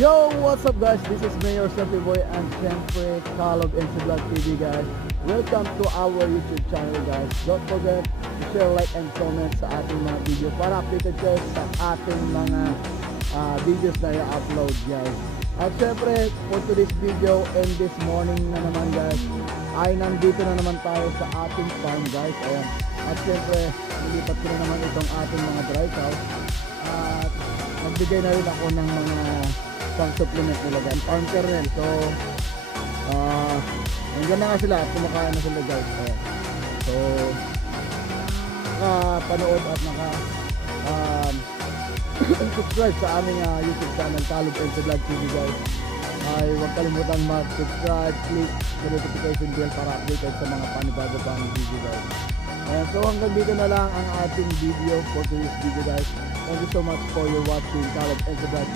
Yo, what's up guys? This is Mayor Sappy Boy and syempre Caleb and Vlog TV guys. Welcome to our YouTube channel guys. Don't forget to share, like, and comment sa ating mga video para updated kayo sa ating mga videos na i-upload guys. At syempre, for today's video and this morning na naman guys, ay nandito na naman tayo sa ating farm guys. Ayan. At syempre, nilipat ko na naman itong ating mga dry cow. At magbigay na rin ako ng mga pang supplement nila guys, farm kernel. So hanggang na nga sila, kumakain na sila guys. So nakapanood at naka subscribe sa aming YouTube channel Caleb and Vlog TV guys, ay huwag kalimutang mag-subscribe, click the notification bell para updated sa mga panibago pang video guys. So hanggang dito na lang ang ating video for today's video guys. Thank you so much for your watching Caleb and Vlog.